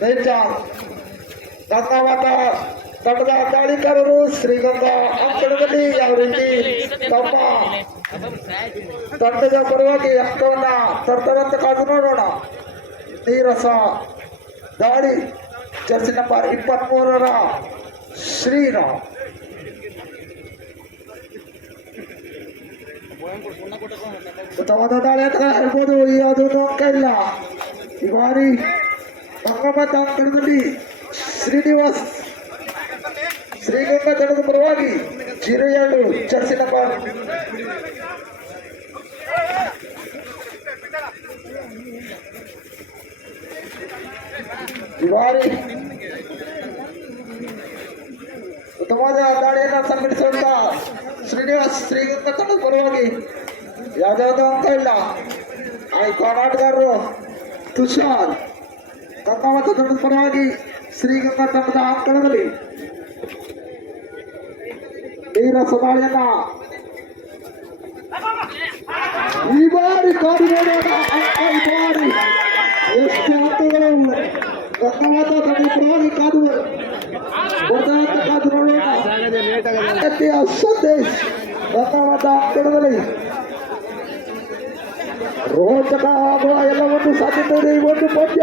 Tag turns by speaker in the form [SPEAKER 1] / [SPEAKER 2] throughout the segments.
[SPEAKER 1] ನೇಚಾರ್ ಗಂಗಾವತ ತಂಡದ ದಾಳಿಕಾರರು ಶ್ರೀಗಂಗಾ ಅಂಕಣದಲ್ಲಿ ಯಾವ ರೀತಿ ತಮ್ಮ ತಂಡದ ಪರವಾಗಿ ಅಂಕವನ್ನ ತರ್ತಾರಂತ ಕಾದು ನೋಡೋಣ. ನೀರಸ ದಾಳಿ ಜರ್ಸಿ ನಂಬರ್ ಇಪ್ಪತ್ಮೂರರ ಶ್ರೀರಾಮ್ ಉತ್ತಮವಾದ ದಾಳಿ ಅಂತ ಹೇಳ್ಬೋದು. ಈ ಅಂಕ ಇಲ್ಲ. ಈ ಬಾರಿ ಮಂಗಮತ ಅಂಕಣದಲ್ಲಿ ಶ್ರೀನಿವಾಸ್ ಶ್ರೀಗಂಗಾ ತಂಡದ ಪರವಾಗಿ ಚಿರಯಾಳು ಚರ್ಚಿನಪ್ಪ. ಬಾರಿ ಉತ್ತಮವಾದ ದಾಳಿಯನ್ನು ಸಂಘಟಿಸುವಂತ ಶ್ರೀನಿವಾಸ್ ಶ್ರೀಗಂಗಾ ತಂಡದ ಪರವಾಗಿ ಯಾವುದೇ ಅಂತ ಇಲ್ಲ. ಆ ಹೋರಾಟಗಾರರು ತುಷಾರ್ ಗಂಗಾವತ ತಂಡದ ಪರವಾಗಿ ಶ್ರೀಗಂಧ ತಂಡದ ಅಂಕಣದಲ್ಲಿ ವೀರ ಸದಾಳಿಯನ್ನ ಈ ಬಾರಿ ಕಾದು ನೋಡೋಣ. ಈ ಬಾರಿ. ಎಷ್ಟು ಅಂಕಗಳು ಗಂಗಾವತ ತಂಡದ ಪರವಾಗಿ ಕಾದು ಬರ್ದಂತ ಕಾದು ನೋಡೋಣ ಎತ್ತಿಯ ಸಂದೇಶ್ ರೋಚಕ ಆಗುವ ಎಲ್ಲವನ್ನು ಸಾಧ್ಯತೆ ಇದೆ. ಒಂದು ಪದ್ಯ.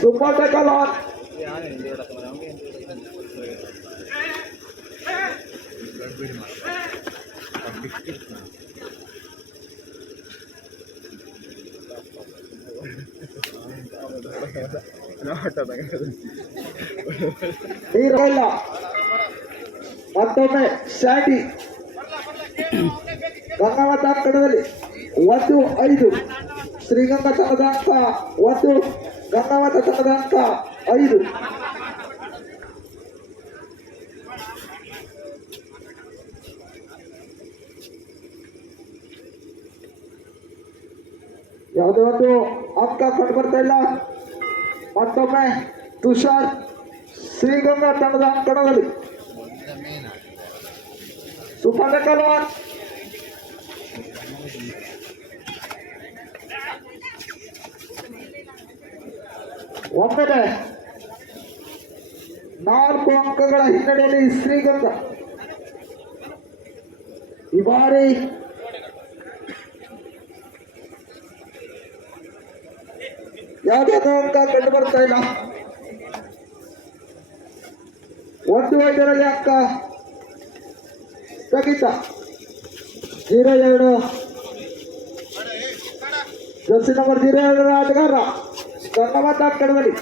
[SPEAKER 1] ಸುಬ್ಬಾಟ ಕಲಾನ್ ನೀರಲ್ಲ ಮತ್ತೊಮ್ಮೆ ಸ್ಯಾಂಡಿ ಗಂಗಾವತ ಕಡದಲ್ಲಿ ಒಂದು ಐದು. ಶ್ರೀಗಂಗಾ ತಂಡದ ಅಂಕ ಒಂದು ಗಂಗಾವತ ತಂಡದ ಅಂಕ ಐದು ಯಾವುದೇ ಒಂದು ಅಂಕ ಕಂಡು ಬರ್ತಾ ಇಲ್ಲ ಮತ್ತೊಮ್ಮೆ ತುಷಾರ್ ಶ್ರೀಗಂಗಾ ತಂಡದ ಅಂಕಣದಲ್ಲಿ ಸುಪರ್ಣ ಕಲ್ವಾನ್ ಒಮ್ಮೆಲೆ ನಾಲ್ಕು ಅಂಕಗಳ ಹಿನ್ನಡೆಯಲ್ಲಿ ಶ್ರೀಗಂಧ. ಈ ಬಾರಿ ಯಾವುದೇ ಅಂಕ ಕಂಡು ಬರ್ತಾ ಇಲ್ಲ. ಒಂದು ಐದರಲ್ಲಿ ಅಂಕ ಸ್ಥಗಿತ. ಜೀರೋ ಎರಡು. ಜರ್ಸಿ ನಂಬರ್ ಜೀರೋ ಎರಡರ ಆಟಗಾರ ಗಂಗಮತ ಅಂಕಣದಲ್ಲಿ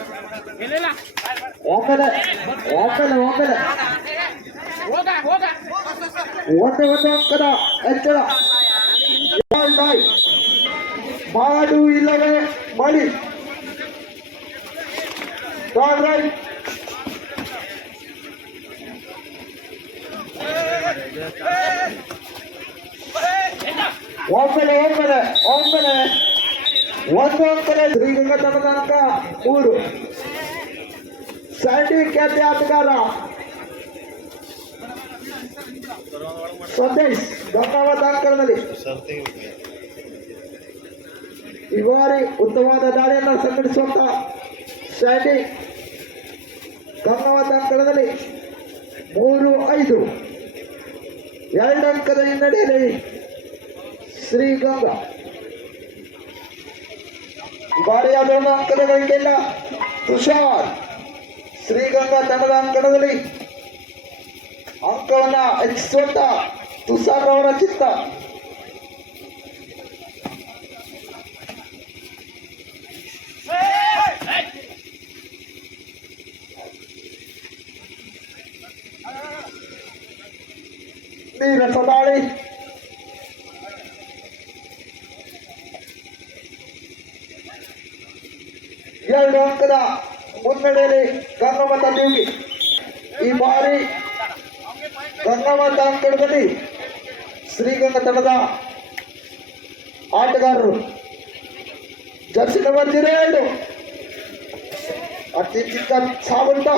[SPEAKER 1] ಒಮ್ಮೆಲೆ ಒಮ್ಮೆಲೆ ಒಮ್ಮೆಲೆ ಒಂದೇ ಒಂದು ಅಂಕದ ಹೆಚ್ಚಳ ಬಾಯ್ ಮಾಡು ಇಲ್ಲವೇ ಮಳಿ ಥರ್ಡ್ ರೈಟ್ ಒಮ್ಮೆಲೆ ಒಮ್ಮೆಲೆ ಒಮ್ಮೆಲೆ ಒಂದು ಅಂಕಲೆ ಶ್ರೀಗಂಗಾ ತಂಡದ ಅಂಕ ಮೂರು ಸ್ಯಾಂಡಿ ಖ್ಯಾತಿ ಆಟಗಾರ. ಸತೀಶ್ ಗಂಗಾವತ ಅಂಕಣದಲ್ಲಿ ಉತ್ತಮವಾದ ದಾಳಿಯನ್ನು ಸಂಘಟಿಸುವಂತ ಸ್ಟ್ಯಾಂಡಿ ಗಂಗಾವತ ಅಂಕಣದಲ್ಲಿ ಮೂರು ಐದು. ಎರಡು ಅಂಕದ ಶ್ರೀಗಂಗಾ. ಈ ಬಾರಿ ಯಾವುದೊಂದು ಅಂಕದ ಗಳಿಕೆಯಿಲ್ಲ ತುಷಾರ್ ಶ್ರೀಗಂಗಾ ತಂಡದ ಅಂಕಣದಲ್ಲಿ ಅಂಕವನ್ನ ಹೆಚ್ಚಿಸುವಂತ ತುಷಾರ್ ಅವರ ಚಿತ್ತ. ಈ ಬಾರಿ ಗಂಗಮ್ಮ ಅಂಕಣದಲ್ಲಿ ಶ್ರೀಗಂಗ ತಂಡದ ಆಟಗಾರರು ಜರ್ಸಿ ನಂಬರ್ ಜೀರೋ ಎರಡು ಅತಿ ಚಿಕ್ಕ ಸಾವಂತ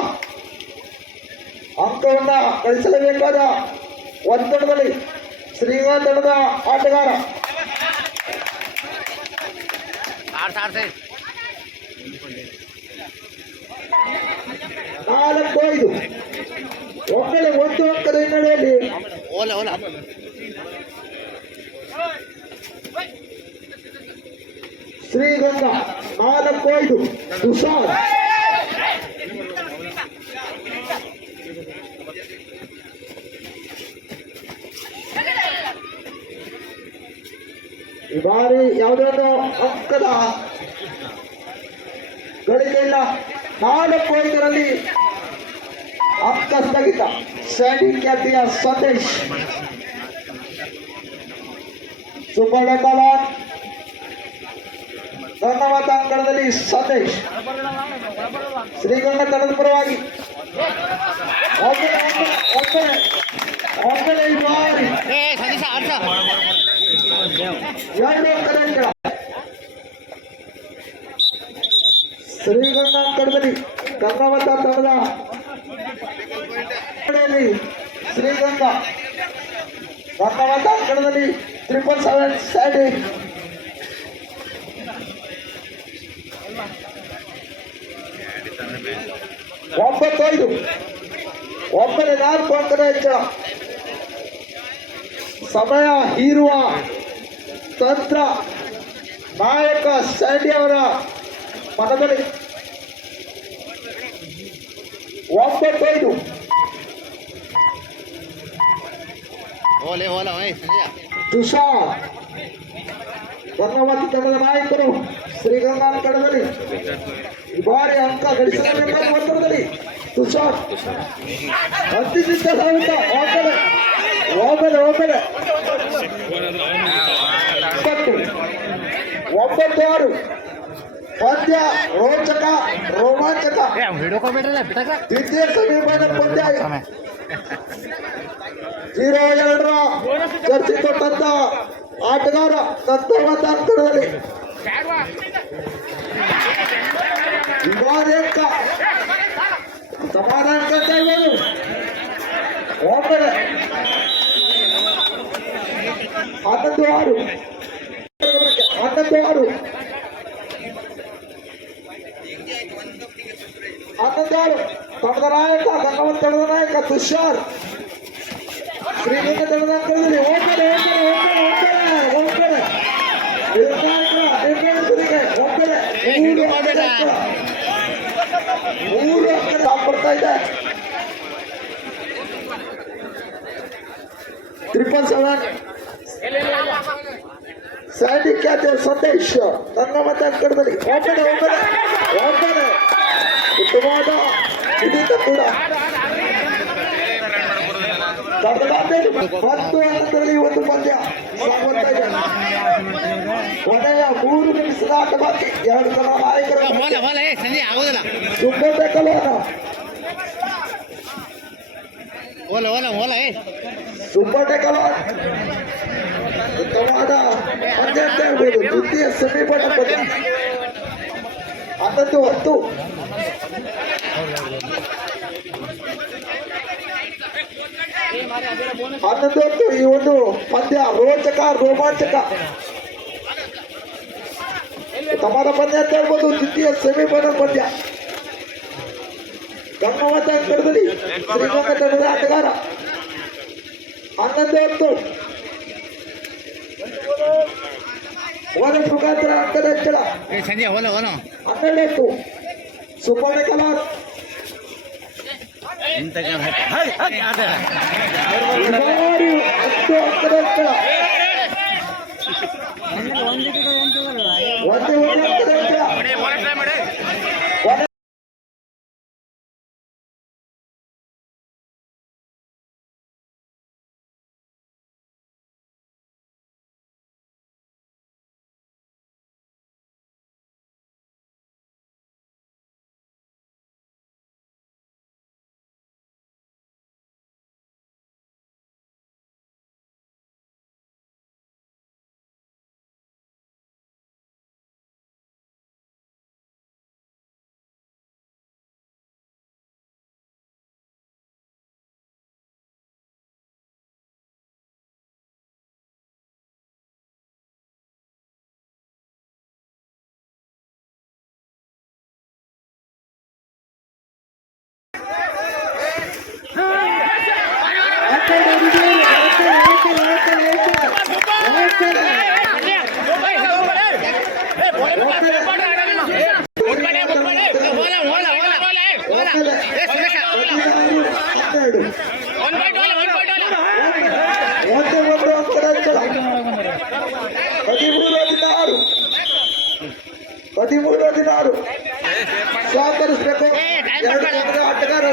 [SPEAKER 1] ಅಂಕವನ್ನ ಗಳಿಸಲೇಬೇಕಾದ ಒತ್ತಡದಲ್ಲಿ ಶ್ರೀಗಂಗ ತಂಡದ ಆಟಗಾರ
[SPEAKER 2] ಆಡ್ಸ ಆಡ್ಸ
[SPEAKER 1] ನಾಲ್ಕು ಐದು ಒಮ್ಮೆಲೆ ಒಂದು ಅಂಕದ
[SPEAKER 2] ಹಿನ್ನೆಲೆಯಲ್ಲಿ
[SPEAKER 1] ಶ್ರೀಗಂಗಾ ನಾಲ್ಕು ಐದು ತುಷಾರ್ ಈ ಬಾರಿ ಯಾವುದೇ ಅಕ್ಕದ ಗಳಿಕೆ ಇಲ್ಲ ನಾಲ್ಕು ಐದರಲ್ಲಿ ಅಂಕ ಸ್ಥಗಿತ ಸ್ಯಾಂಡಿ ಖ್ಯಾತಿಯ ಸಂದೇಶ್ ಸುಬ್ಬಣ್ಣ ಕಲಾನ್ ಧನ್ಯವಾದ ಅಂಕಣದಲ್ಲಿ ಸಂದೇಶ್ ಶ್ರೀಗಂಗ ತಂಡದ ಪರವಾಗಿ ಒಬ್ಬನೇ ಒಬ್ಬನೇ ಒಬ್ಬನೇ ಈ ಗಂಗಾವತ ತ್ರಿಪಲ್ ಸೆವೆನ್ ಸ್ಯಾಂಡಿ. ಒಂಬತ್ತೈದು. ಒಬ್ಬನೇ ನಾಲ್ಕು ಅಂಕದ ಹೆಚ್ಚಳ. ಸಮಯ ಹೀರುವ ತಂತ್ರ ನಾಯಕ ಸ್ಯಾಂಡಿ ಅವರ ಮನದಲ್ಲಿ ಒಂಬತ್ತೈದು.
[SPEAKER 2] ಓಲೆ ಓಲ ಓಯ್ ಸಂದೇಶ
[SPEAKER 1] ತುಷಾರ್ ಧನ್ಯವಾದ ತಂಡದ ನಾಯಕರು ಶ್ರೀಗಂಗಾ ಕಡದಲ್ಲಿ ಈ ಬಾರಿ ಅಂಕ ಗಳಿಸಲೇಬೇಕಾದ ಒತ್ತಡದಲ್ಲಿ ತುಷಾರ್ ಅತ್ಯಂತ ಸಾಗುತ್ತ ಒಬ್ಬನೇ ಒಬ್ಬನೇ ಒಬ್ಬನೇ ಒಂಬತ್ತು ಒಂಬತ್ತು ಆರು ಪಂದ್ಯ ರೋಚಕ ರೋಮಾಂಚಕ
[SPEAKER 2] ಏ ಹಿಡ್ಕೊಬಿಟ್ರಲ್ಲ ಬಿಟ್ಟಕ
[SPEAKER 1] ದ್ವಿತೀಯ ಸಮೀಪದ ಪಂದ್ಯ ಜೀರೋ ಎರಡರ ಕೊಟ್ಟಂತ ಆಟಗಾರ ವಿವಾದೇಕ ಸಮಾಧಾನ ಹನ್ನೊಂದು ಆರು ಹನ್ನೊಂದು ಆರು ಹನ್ನೊಂದು ಆರು ತಂಡದ ನಾಯಕ ಗಂಗವನ್ ನಾಯಕ ತುಷಾರ್ ಶ್ರೀಗಂಗ ತಂಡದ ಅಂಕಣದಲ್ಲಿ ಹೋಗ್ತಾರೆ ಹೋಗ್ತಾರೆ ಮೂರು ಇದೆ ಟ್ರಿಪಲ್ ಸೆವೆನ್ ಸ್ಯಾಂಡಿ ಖ್ಯಾತಿಯ ಸಂದೇಶ್ ನನ್ನ ಮತ ಕಡದಲ್ಲಿ ಹೋಗ್ತಾರೆ ಒಬ್ಬನೇ ಒಬ್ಬನೇ ಉತ್ತಮವಾದ ಇದೀಗ ಕೂಡ ತಂಡದಾದ್ಯಂತ ಹಂತದಲ್ಲಿ ಒಂದು ಪಂದ್ಯ. ಕೊನೆಯ ಮೂರು ನಿಮಿಷದ ಆಟ ಬಾಕಿ ಎರಡು ಸಲ ನಾಯಕರ
[SPEAKER 2] ಏ
[SPEAKER 1] ಸುಬ್ಬಟೆಕಲ ಉತ್ತಮವಾದ ಪಂದ್ಯ ಅಂತ ಹೇಳ್ಬೋದು. ದ್ವಿತೀಯ ಸೆಮಿಪಟ ಪಂದ್ಯ. ಹನ್ನೊಂದು ಹತ್ತು. ಹನ್ನೊಂದು ಹತ್ತು ಈ ಒಂದು ಪಂದ್ಯ ರೋಚಕ ರೋಮಾಂಚಕ ಉತ್ತಮವಾದ ಪಂದ್ಯ ಅಂತ ಹೇಳ್ಬೋದು ದ್ವಿತೀಯ ಸೆಮಿಫೈನಲ್ ಪಂದ್ಯ ಗಂಗಾವತ ಅಂಕಣದಲ್ಲಿ ಶ್ರೀಗಂಗ ತಂಡದ ಆಟಗಾರ ಹನ್ನೊಂದು ಹತ್ತು ಒಂದು ಮುಖಾಂತರ ಅಂಕದ ಹೆಚ್ಚಳ
[SPEAKER 2] ಏ ಸಂದೇಶ ಓಲ ಓಲ
[SPEAKER 1] ಹನ್ನೆರಡು ಹತ್ತು ಸುಬ್ಬಣ್ಣ ಕಲಾರ್
[SPEAKER 2] ಇಂತ ಹೈ ಹೈ ಆಟ పదిమూడో
[SPEAKER 1] దినాలు
[SPEAKER 2] స్వాతంత్ర అట్టగారు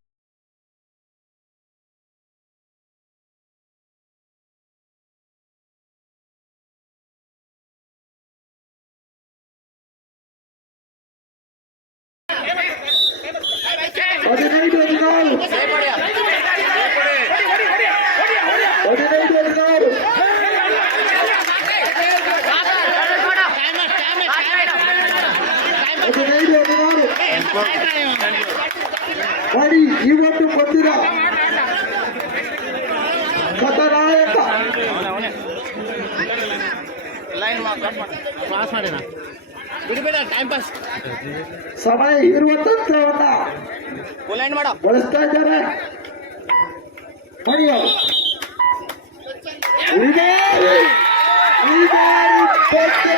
[SPEAKER 1] ಹದಿನೈದು ಹದಿನಾರು ಹದಿನೈದು ಹದಿನಾರು ಹದಿನೈದು ಹದಿನಾರು ನೋಡಿ ಇವತ್ತು ಬಂದಿರ ಕಥನಾಯಕ
[SPEAKER 2] ಪಾಸ್ ಮಾಡಿನ ಬಿಡ್ಬೇಡ ಟೈಮ್ ಪಾಸ್
[SPEAKER 1] ಸಮಯ ಇರುವ ತಂತ್ರವನ್ನ
[SPEAKER 2] ಲೈನ್ ಮಾಡೋ
[SPEAKER 1] ಬಳಸ್ತಾ ಇದ್ದಾರೆ ಅಯ್ಯೋ ಈಗ ಈಗ ಪದ್ಯ ಶ್ರೀ